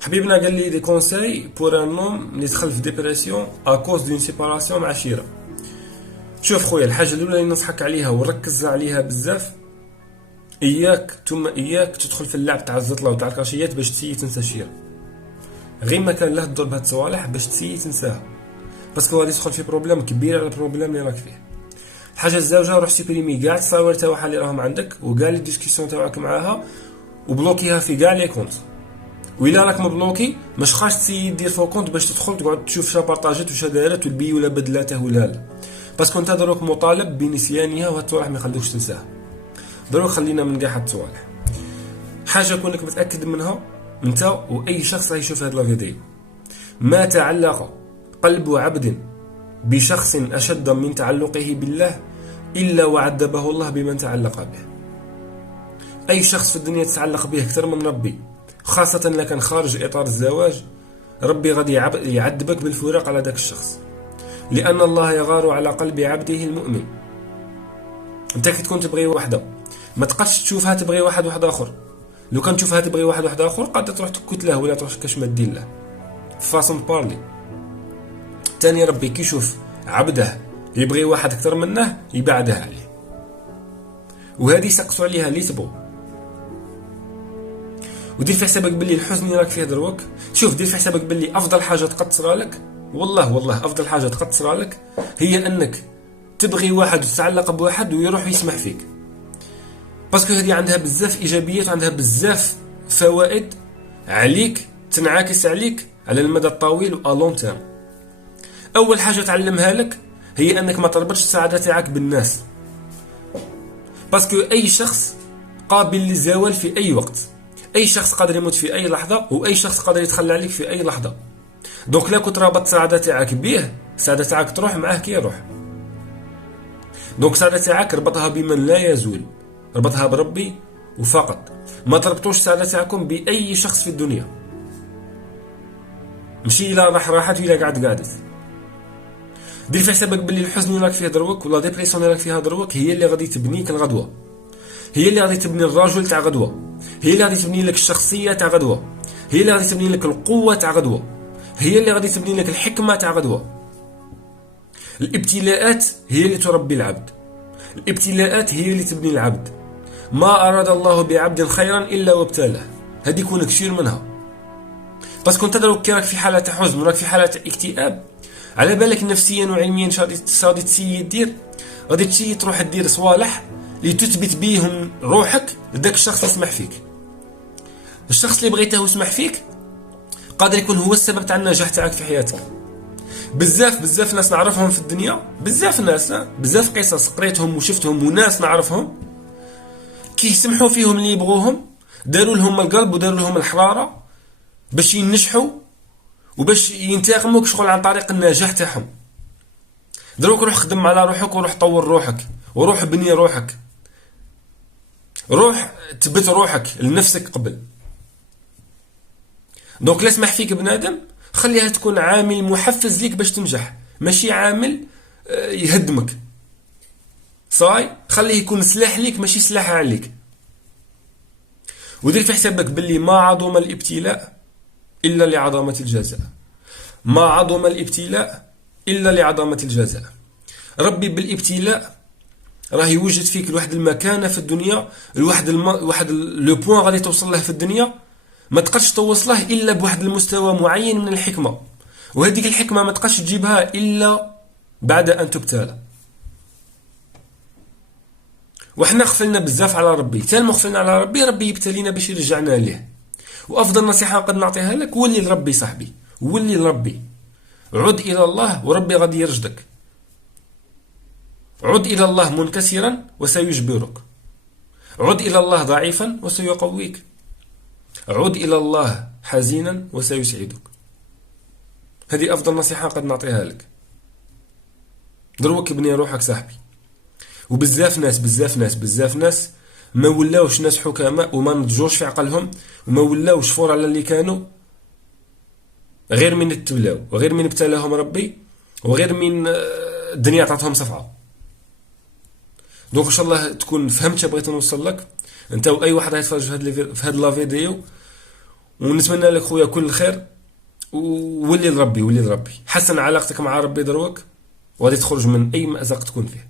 حبيبنا قال لي دي كونساي بور ان نوم اللي دخل في ديبرسيون ا كوز دون سيباراسيون مع شيره. شوف خويا، الحاجه الاولى اللي ننصحك عليها وركز عليها بزاف، اياك تدخل في اللعب تاع الزطله وتاع الكاشيات باش تسيي تنسى شيره. غير ما كان لا تدور بهاد الصوالح باش تسيي تنساها، باسكو غادي تدخل في بروبليم كبير على البروبليم اللي راك فيه. الحاجه الزوجه، روح سيبريمي كاع التصاور تاعها اللي راهم عندك وكاع لي ديسكسيون تاعك معاها وبلوكيها في كاع لي كونت. وإلا راك مبلوكي مش خاص تسيي دير فو كونت باش تدخل تقعد تشوف شا بارطاجات وشا دارت والبي ولا بدلاته ولا لا، باسكو انت دروك مطالب بنسيانها وهاد الصوالح ما يخلوكش تنساها. دروك خلينا من كاع هاد الصوالح. حاجه كونك متاكد منها انت واي شخص راه يشوف هاد لا فيديو، ما تعلق قلب عبد بشخص اشد من تعلقه بالله الا وعذبه الله بمن تعلق به. اي شخص في الدنيا تتعلق به اكثر من ربي، خاصة إذا كان خارج إطار الزواج، ربي غادي يعذبك بالفراق على ذاك الشخص، لأن الله يغار على قلب عبده المؤمن. أنت كي تكون تبغي وحدة ما تقدش تشوفها تبغي واحد آخر. لو كان تشوفها تبغي واحد آخر قد تروح تكتله ولا تروح كاش ما دير له فاصون بارلي. تاني ربي كي يشوف عبده يبغي واحد أكثر منه يبعده عليه، وهذه يسقسوا عليها اللي تبغوا. ودير في حسابك باللي الحزن اللي راك فيه دروك، شوف دير في حسابك باللي افضل حاجه تقد تصرى لك، والله افضل حاجه تقد تصرى لك هي انك تبغي واحد وتتعلق بواحد ويروح يسمح فيك، باسكو هذه عندها بزاف ايجابيات وعندها بزاف فوائد عليك، تنعكس عليك على المدى الطويل و لون تيرم. اول حاجه تعلمها لك هي انك ما تربطش السعاده تاعك بالناس، باسكو اي شخص قابل للزوال في اي وقت، اي شخص قادر يموت في اي لحظه واي شخص قادر يتخلى عليك في اي لحظه. دونك لا كنت رابط السعاده تاعك بيه، السعاده تاعك تروح معاه كي يروح. دونك السعاده تاعك ربطها بمن لا يزول، ربطها بربي وفقط. ما تربطوش السعاده تاعكم باي شخص في الدنيا، ماشي الا راحت ولا قعدت. دير في حسابك باللي الحزن اللي راك فيه دروك ولا ديبريسيون اللي راك فيها دروك هي اللي غادي تبنيك الغدوه، هي اللي غادي تبني الرجل تاع غدوه، هي اللي غادي تبني لك الشخصيه تاع غدوه، هي اللي غادي تبني لك القوه تاع غدوه، هي اللي غادي تبني لك الحكمه تاع غدوه. الابتلاءات هي اللي تربي العبد، الابتلاءات هي اللي تبني العبد. ما اراد الله بعبد خيرا الا وابتلاه، هذه يكون كثير منها. باسكو انت دروك راك في حاله حزن وراك في حاله اكتئاب، على بالك نفسيا وعلميا غادي تسيي دير، غادي تسيي تروح دير صوالح لتثبت بيهم روحك لذاك الشخص يسمح فيك. الشخص اللي بغيته يسمح فيك قادر يكون هو السبب تاع النجاح تاعك في حياتك. بزاف ناس نعرفهم في الدنيا، بزاف ناس، بزاف قصص قريتهم وشفتهم وناس نعرفهم كي يسمحوا فيهم اللي يبغوهم داروا لهم القلب وداروا لهم الحراره باش ينجحوا وباش ينتقموا شغل عن طريق النجاح تاعهم. دروك روح خدم على روحك وروح طور روحك وروح بني روحك، روح تبت روحك لنفسك قبل. دونك لا اسمح فيك بنادم، خليها تكون عامل محفز ليك باش تنجح، ماشي عامل يهدمك. صاي خليه يكون سلاح ليك ماشي سلاح عليك. ودير في حسابك باللي ما عظم الابتلاء الا لعظمه الجزاء، ما عظم الابتلاء الا لعظمه الجزاء. ربي بالابتلاء راه يوجد فيك لواحد المكانه في الدنيا، واحد لو بوين غادي توصل له في الدنيا ما تقدرش توصله الا بواحد المستوى معين من الحكمه، وهذيك الحكمه ما تقدرش تجيبها الا بعد ان تبتلى. وحنا غفلنا بزاف على ربي، حتى ما غفلنا على ربي، ربي يبتلينا باش يرجعنا ليه. وافضل نصيحه قد نعطيها لك، ولي لربي صاحبي، ولي لربي، عد الى الله وربي غادي يرشدك. عد إلى الله منكسرا وسيجبرك، عد إلى الله ضعيفا وسيقويك، عد إلى الله حزينا وسيسعدك. هذه أفضل نصيحة قد نعطيها لك. دروك ابني روحك صاحبي. وبزاف ناس ما ولاوش ناس حكماء وما نضجوش في عقلهم وما ولاوش فور على اللي كانوا، غير من ابتلاو وغير من ابتلاهم ربي وغير من الدنيا عطاتهم صفعه. دونك ان شاء الله تكون فهمت بغيت نوصل لك انت واي واحد يتفرج في هاد لا فيديو، ونتمنى لك خويا كل الخير، وولي لربي حسن علاقتك مع ربي دروك، وغادي تخرج من اي مأزق تكون فيه.